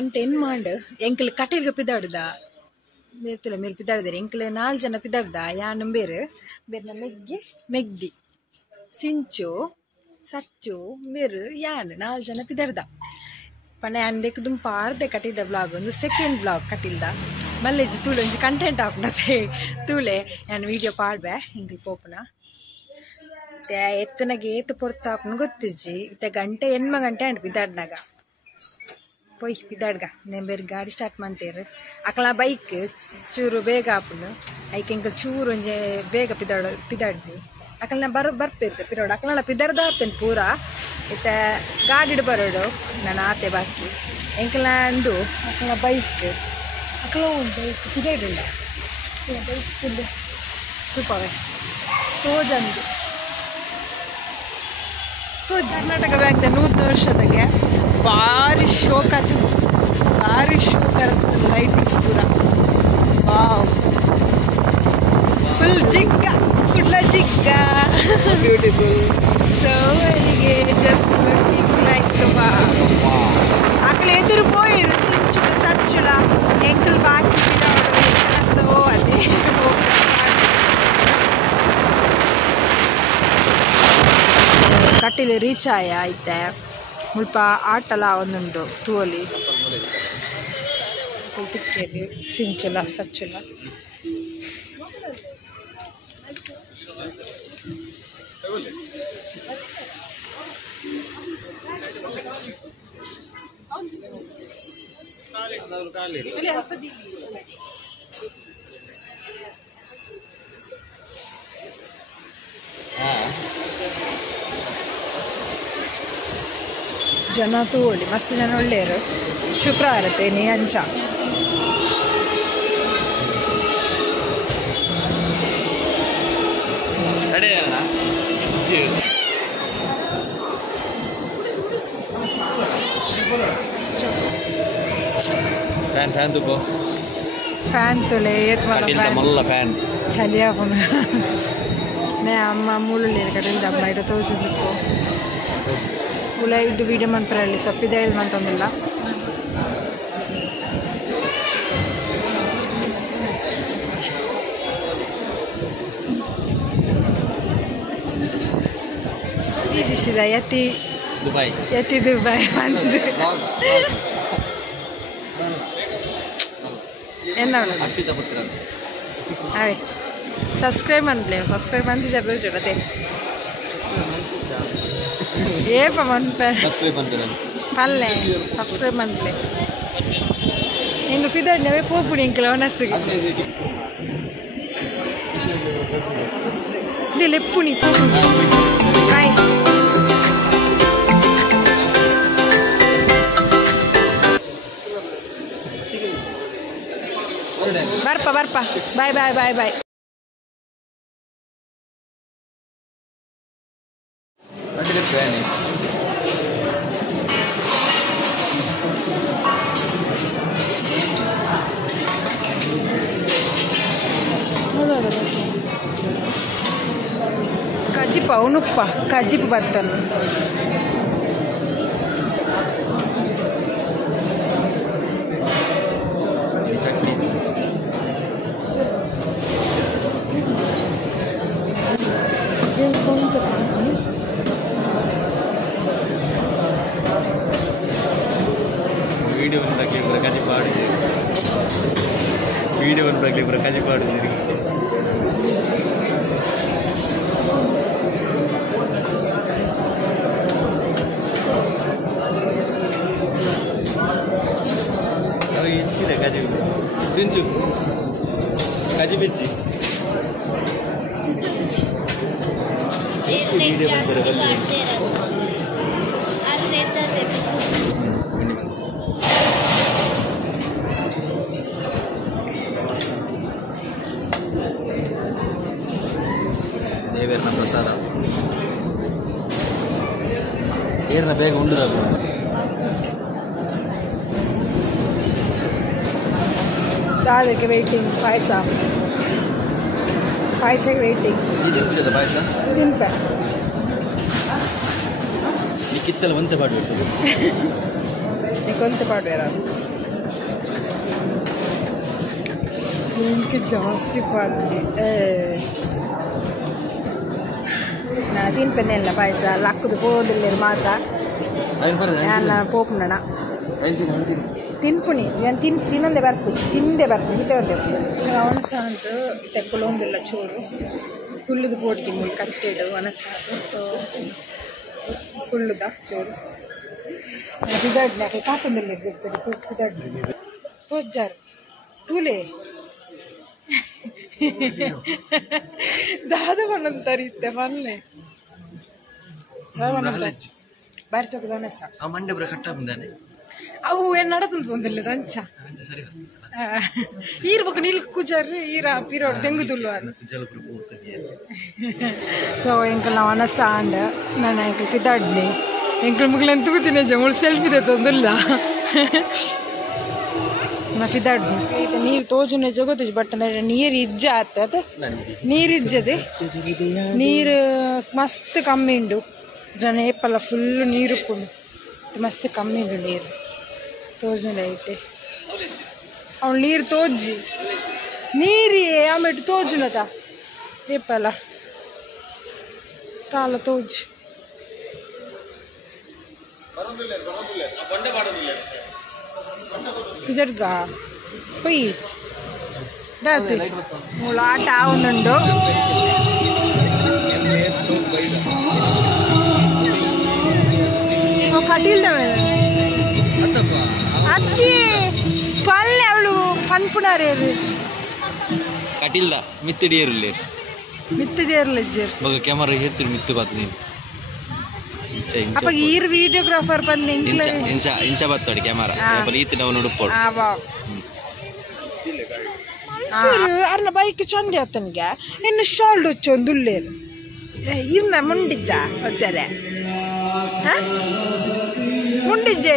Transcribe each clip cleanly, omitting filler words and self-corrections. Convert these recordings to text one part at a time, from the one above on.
ಗಂಟೆ ಏನು ಮಾಡು ಎಂಕಲ್ ಕಟೀಲ್ಗೆ ಪಿದಾಡ್ದ ಬೇರ್ತಿಲ್ಲ మీరు ಪಿದಾಡ್ದಾರೆ ಎಂಕಲ್ 4 ಜನ ಪಿದಾಡ್ದ ಯಾನು ಬೇರೆ ಬೇರೆ ಮೆಗ್ದಿ ಸಿಂಚು ಸಚ್ಚು ಬೇರು ಯಾನು 4 ಜನ ಪಿದಾಡ್ದ ಪಣ ಯಾನ್ಬೇಕು ದುಂಪ ಅರ್ಧೆ ಕಟ್ಟಿದ್ದ ಬ್ಲಾಗ್ ಒಂದು ಸೆಕೆಂಡ್ ಬ್ಲಾಗ್ ಕಟ್ಟಿಲ್ದ ಮಲ್ಲೆಜ್ಜಿ ತೂಳೆ ಒಂಜಿ ಕಂಟೆಂಟ್ ಹಾಕ್ನತೆ ತೂಳೆ ನಾನು ವೀಡಿಯೋ ಪಾಡ್ಬೆ ಎಂಕಲ್ ಪೋಪುನ ಎತ್ತನಗೆ ಏತು ಪೊರ್ತಾಪನ ಗೊತ್ತಿಜ್ಜಿ ಇತ್ತ ಗಂಟೆ ಎನ್ಮ ಗಂಟೆ ಅಂಡ್ ಪಿದಾಡ್ನಾಗ ಪೊಯ್ ಪಿದಾಡ್ಗ నేను ಬೇರೆ ಗಾಡಿ ಸ್ಟಾರ್ಟ್ ಮಾಡ್ತೇರು ಅಕಲ ಬೈಕ್ ಚೂರು ಬೇಗ ಆಪುನು ಐಕೆ ಎಂಕಲ್ ಚೂರು ಒಂಜೆ ಬೇಗ ಪಿದಾಡ್ದು ಅಕಲ್ನ ಬರ್ಪೇರ್ತೆ ಪಿರೋಡು ಅಕಲ್ನ ಪಿದಾಡ್ದಾತೇನು ಪೂರ ಇತ್ತ ಗಾಡಿ ಬರೋಡು ನಾನು ಆತೆ ಬಾಕಿ ಎಂಕಲ್ನ ಅಂದು ಅಕಲ್ನ ಬೈಕ್ ಅಕಲ ಒಂದು ಬೈಕ್ ಪಿದಾಡುಂಡ ಬೈಕ್ ಫುಲ್ ಸೂಪರ್ ತೋಜಂದು ಕರ್ನಾಟಕ ಬ್ಯಾಂಕ್ 100 ವರ್ಷದಾಗೆ ಭಾರಿ ಶೋಕ್ ಆಯ್ತು ಭಾರಿ ಶೋಕ್ ಆಗುತ್ತೆ ಲೈಟಿಂಗ್ಸ್ ಪೂರ ವಾವ್ ಫುಲ್ ಜಿಗ್ಗ ಕುಡ್ಲ ಜಿಗ್ಗ ಬ್ಯೂಟಿಫುಲ್ ಸೊ ಹೀಗೆ ಜಸ್ಟ್ ಲುಕಿಂಗ್ ಲೈಕ್ ಆಕಳು ಎದುರು ಪೋಯಿರು ಸಿಂಚುಲ ಸಚ್ಚುಲ ಎಂಕಲ್ ಬಾಕಿ ಅದೇ ಕಟ್ಟಿಲಿ ರೀಚ್ ಆಯ ಐತೆ ಮುಲ್ಪ ಆಟಲ ಒಂದುಂಡು ತೂವಲಿ ತಿಕ್ಕೇಲಿ ಸಿಂಚುಲ ಸಚ್ಚುಲ ಜನ ತೂವಳಿ ಮಸ್ತ್ ಜನ ಒಳ್ಳೆಯರು ಶುಕ್ರವಾರ ತೇನೆ ಅಂಚ ಫ್ಯಾನ್ ತುಲೆ ಫ್ಯಾನ್ ಚಲಿಯ ನೇ ಅಮ್ಮ ಮೂಲಲ್ಲಿ ಕಡೆಯಿಂದ ಅಮ್ಮ ಇರೋ ತೋಜುಂದಿಕ್ಕು ಉಲ ಇಟ್ಟು ವೀಡಿಯೋ ಮಂತ್ರಲ್ಲಿ ಸಪ್ಪಿದೆ ಇಲ್ಲ ಅಂತಂದಿಲ್ಲ ಈಜಿಸಿದ ಯತಿ ದುಬೈ ಬಂದಿದೆ ಅವೇ ಸಬ್ಸ್ಕ್ರೈಬ್ ಮಂದಿ ಜರ ಜೊಡತೆ ಏಪ ಮನ್ಪೆ ಪಲ್ಲೆ ಸಬ್ಸ್ಕ್ರೈಬ್ ಮಂತ್ಲೆ ಎಂಗ ಪಿದಾಡ್ನವೇ ಪೋಪುಡಿ ಎಂಕಲ ಒನಸ್ತಿಗೆ ಇದೆ ಲೆಪ್ಪುಣಿ ಹಾಯ್ ಬರ್ಪ ಬಾಯ್ ಬಾಯ್ ಬಾಯ್ ಬಾಯ್ ಕಜಿಪ್ ಅವನುಪ್ಪ ಕಜಿಪ್ ಬರ್ತಾನೆ வீடியோ கஜி பாடுது ಕಜಿ ಸಿಂಚು ಕಜಿ ಬೆಚ್ಚಿ ದೇವರ ಪ್ರಸಾದ ಏರ್ನ ಬೇಗ ಉಂಡುದಾಗು दादके वेटिंग पायसा के वेटिंग ಇದೆಲ್ಲ ಬಿಡದ ಪಾಯಸ ತಿನ್ಪ ನೀ ಕಿತ್ತಲ ಒಂತೆ ಪಾಡ್ಬೇಕು ನೀ ಕೊಂತೆ ಪಾಡ್ವೇರ ಇಂಕ ಜಾಸ್ತಿ ಪಾಡ್ಲಿ ನಾ ತಿನ್ಪೆನ್ನೆಲ್ಲ ಪಾಯಸ ಲಕ್ಕದು ಹೋದಿಲ್ಲ ಮಾತ ನಾನು ಪೋಪುಣ್ಣ ತಿನ್ಪುಣಿ ನಾನು ತಿನ್ನಂದೆ ಬರ್ಪುಜಿ ತಿಂದೆ ಬರ್ಪು ಇತ್ತೆ ಒಂದೆ ಅವನಸ ಅಂತ ತೆಕ್ಕೊಳ್ಳೋಂದಿಲ್ಲ ಚೂರು ಕುಳ್ಳುದು ಪೋಟಿಗೆ ಮೂಲ ಕಟ್ಟೆಡು ಅನಸ ಕುಳ್ಳುದ ಚೂರು ಬಿದಾಡ್ನ ಕಾಟಂದಲ್ಲಿ ಇರ್ತಾರೆ ಬಿದಾಡ್ನ ತೋಜಾರು ತೂಲೆ ದಾದ ಬಣ್ಣದ ತರಿತ್ತೆ ಮಲ್ಲೆ ಬಾರಿ ಚೊಕ್ಕದ ಅನಸ ಮಂಡೆ ಬರ ಕಟ್ಟ ಬಂದಾನೆ ಅವು ಏನು ನಡತಂತ ಬಂದಿಲ್ಲ ದಂಚ ಈರ್ಬೇಕು ನೀಲ್ ಕುಜಾರಿ ಈರ ಪೀರೋಡ್ ತೆಂಗುದುಲ್ಲು ಅದು ಸೊ ಎಂಕಲ್ ನಾವು ಅನಸ ಅಂದ ನಾನು ಎಂಕಲ್ ಪಿದಾಡ್ನಿ ಎಂಕಲ್ ಮಗಳಂತ ತೂತೀನಿ ಜಮೂಳು ಸೆಲ್ಫಿ ತಂದಿಲ್ಲ ನಾ ಪಿದಾಡ್ನಿ ಈಗ ನೀರು ತೋಜುನೆ ಜಗೋತಿಜ್ ಬಟ್ ಅಂದ್ರೆ ನೀರು ಇಜ್ಜ ಆತದ ನೀರು ಇಜ್ಜದೆ ನೀರು ಮಸ್ತ್ ಕಮ್ಮಿ ಉಂಡು ಜನ ಏಪಲ್ಲ ಫುಲ್ಲು ನೀರು ಉಪ್ಪುಂಡು ಮಸ್ತ್ ಕಮ್ಮಿ ಉಂಡು ನೀರು ತೋಜುಂಡ ಐತೆ ಅವ್ನು ನೀರು ತೋಜಿ ನೀರಿ ಆಮೇಲೆ ತೋಜುನದ ಏಪಲ್ಲ ಕಾಲ ತೋಜು ಇದರ್ಗ ಪೊಯ್ ದಾತಿ ಮೂಲ ಆಟ ಒಂದುಂಡು ಕಟೀಲ್ದವೆ ಅತ್ತಿ ಪಲ್ಲೆ ಅವಳು ಪನ್ಪುಣಾರೇರು ಕಟಿಲ್ದ ಮಿತ್ತಿಡಿಯರುಲ್ಲೇ ಮಿತ್ತಿದೇರ್ಲಜ್ಜರ್ ಮಗ ಕ್ಯಾಮರಾ ಹೇರ್ತಿರು ಮಿತ್ತು ಬಾತ್ ನೀನು ಅಪ್ಪ ಈರ್ ವಿಡಿಯೋಗ್ರಾಫರ್ ಬಂದು ಇಂಚ ಬತ್ತೋಡಿ ಕ್ಯಾಮರಾ ಈತ ನಾವು ನೋಡ್ಬೋದು ಅರ್ನ ಬೈಕ್ ಚಂಡಿ ಆತನ್ಗೆ ಇನ್ನು ಶಾಲ್ಡ್ వచ్చి ಒಂದು ಉಳ್ಳೇರು ಇವ್ನ ಮುಂಡಿಜ್ಜ వచ్చారే ಮುಂಡಿಜ್ಜೆ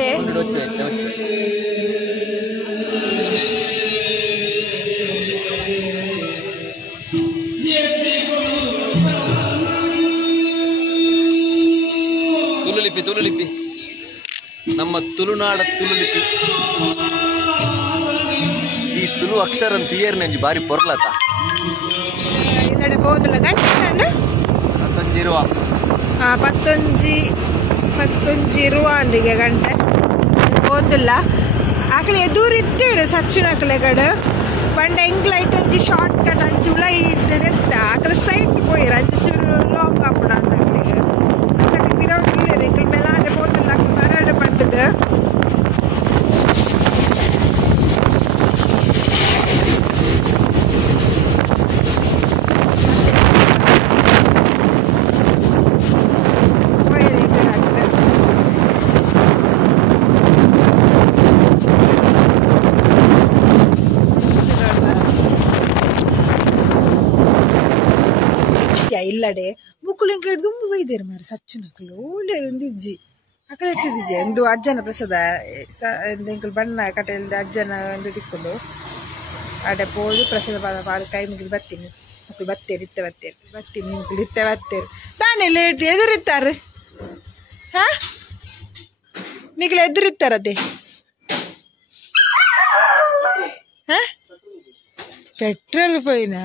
ತುಳುಲಿಪಿ ನಮ್ಮ ತುಳುನಾಡ ತುಳುಲಿಪಿ ಈ ತುಳು ಅಕ್ಷರ ಅಂತ ಏರ್ ನಂಜಿ ಬಾರಿ ಪೊರ್ಲತ ಇನ್ನಡೆ ಹೋದಲ್ಲ ಗಂಟೆ ಪತ್ತೊಂಜಿರುವ 11 ರೂಪ ಅಂಡಿಗೆ ಗಂಟೆ ಹೋದಿಲ್ಲ ಆಕಡೆ ಎದುರು ಇತ್ತೇರು ಸಚ್ಚಿನ ಆಕಳೆಗಡೆ ಪಂಡ ಎಂಕ್ಲೈಟ್ ಅಂಚಿ ಶಾರ್ಟ್ ಕಟ್ ಅಂಚಿ ಉಳ ಇದ್ದದೆ ಆಕಡೆ ಸ್ಟ್ರೈಟ್ ಪೋಯಿರ ಅಂಚಿ ಚೂರು ಲಾಂಗ್ ಆಪಣ ಅಂತ ಎಂಕಲ್ ಮೇಲಾಂಡೆ ಹೋದಿಲ್ಲ ಮರಾಡೆ ಪಟ್ಟದು ಇಲ್ಲಡೆ ಬುಕ್ಕುಲು ಎಂಕ್ಲೆಡ್ ದುಂಬು ಬೈದೇರು ಮಾರು ಸಚ್ಚು ನಕ್ಕಲು ಒಳ್ಳೆ ಒಂದು ಇಜ್ಜಿ ಅಕಡೆ ಇಟ್ಟಿದ್ದಿಜ್ಜಿ ಒಂದು ಅಜ್ಜನ ಪ್ರಸಾದ ಎಂಕಲ್ ಬಣ್ಣ ಕಟೆಲ್ದ ಅಜ್ಜನ ಒಂದು ತಿಕ್ಕೊಂಡು ಆಡೆ ಪೋದು ಪ್ರಸಾದ ಪಾಲು ಕೈ ಮುಗಿದು ಬರ್ತೀನಿ ಮಕ್ಕಳು ಬತ್ತೇರು ಇತ್ತೆ ಬರ್ತೀನಿ ಮಕ್ಕಳು ಇತ್ತೆ ಬತ್ತೇರು ತಾನೇ ಲೇಟ್ ಎದುರಿತ್ತಾರೆ ಹಾ ನಿಕ್ಳು ಎದುರಿತ್ತಾರದೆ ಹಾ ಪೆಟ್ರೋಲ್ ಪೋಯಿನಾ